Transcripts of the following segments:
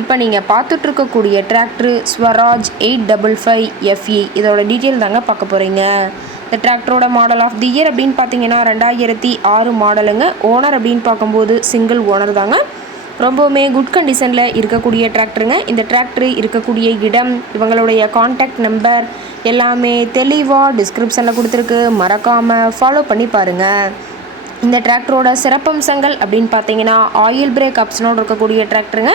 இப்போ நீங்கள் பார்த்துட்ருக்கக்கூடிய tractor Swaraj eight double five FE இதோட டீட்டெயில் தாங்க பார்க்க போகிறீங்க இந்த டிராக்டரோட மாடல் ஆஃப் தி இயர் அப்படின்னு பார்த்தீங்கன்னா ரெண்டாயிரத்தி ஆறு மாடலுங்க ஓனர் அப்படின்னு பார்க்கும்போது சிங்கிள் ஓனர் தாங்க. ரொம்பவுமே குட் கண்டிஷனில் இருக்கக்கூடிய டிராக்டருங்க இந்த டிராக்டர் இருக்கக்கூடிய இடம் இவங்களுடைய காண்டாக்ட் நம்பர் எல்லாமே தெளிவாக டிஸ்கிரிப்ஷனில் கொடுத்துருக்கு. மறக்காமல் ஃபாலோ பண்ணி பாருங்கள் இந்த டிராக்டரோட சிறப்பம்சங்கள் அப்படின்னு பார்த்தீங்கன்னா ஆயில் பிரேக் ஆப்ஷனோடு இருக்கக்கூடிய டிராக்டருங்க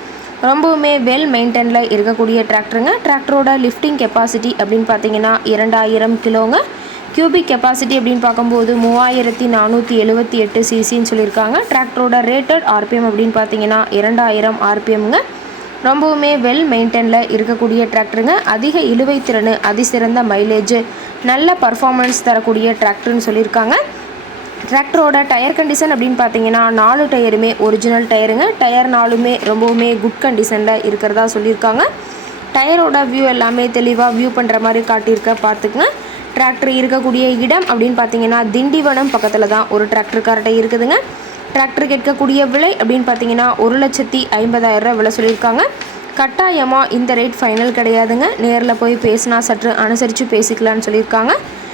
ரொம்பவுமே வெல் மெயின்டைனில் இருக்கக்கூடிய டிராக்டருங்க டிராக்டரோட லிஃப்டிங் கெப்பாசிட்டி அப்படின்னு பார்த்தீங்கன்னா இரண்டாயிரம் கிலோங்க. கியூபிக் கெப்பாசிட்டி அப்படின்னு பார்க்கும்போது மூவாயிரத்தி நானூற்றி எழுபத்தி எட்டு சிசின்னு சொல்லியிருக்காங்க. டிராக்டரோட ரேட்டட் ஆர்பிஎம் அப்படின்னு பார்த்தீங்கன்னா இரண்டாயிரம் ஆர்பிஎம்ங்க ரொம்பவுமே வெல் மெயின்டைனில் இருக்கக்கூடிய டிராக்டருங்க அதிக இழுவை திறன் அதிசிறந்த மைலேஜ் நல்ல பர்ஃபார்மன்ஸ் தரக்கூடிய டிராக்டர்னு சொல்லியிருக்காங்க. டிராக்டரோட டயர் கண்டிஷன் அப்படின்னு பார்த்தீங்கன்னா நாலு டயருமே ஒரிஜினல் டயருங்க. டயர் நாலுமே ரொம்பவுமே குட் கண்டிஷனில் இருக்கிறதா சொல்லியிருக்காங்க. டயரோட வியூ எல்லாமே தெளிவாக வியூ பண்ணுற மாதிரி காட்டியிருக்க பார்த்துக்குங்க. டிராக்டர் இருக்கக்கூடிய இடம் அப்படின்னு பார்த்தீங்கன்னா திண்டிவனம் பக்கத்தில் தான் ஒரு டிராக்டர் இருக்குதுங்க. டிராக்டர் கேட்கக்கூடிய விலை அப்படின்னு பார்த்தீங்கன்னா ஒரு லட்சத்தி ஐம்பதாயிரம் விலை சொல்லியிருக்காங்க. கட்டாயமாக இந்த ரேட் ஃபைனல் கிடையாதுங்க. நேரில் போய் பேசினா சற்று அனுசரித்து பேசிக்கலான்னு சொல்லியிருக்காங்க.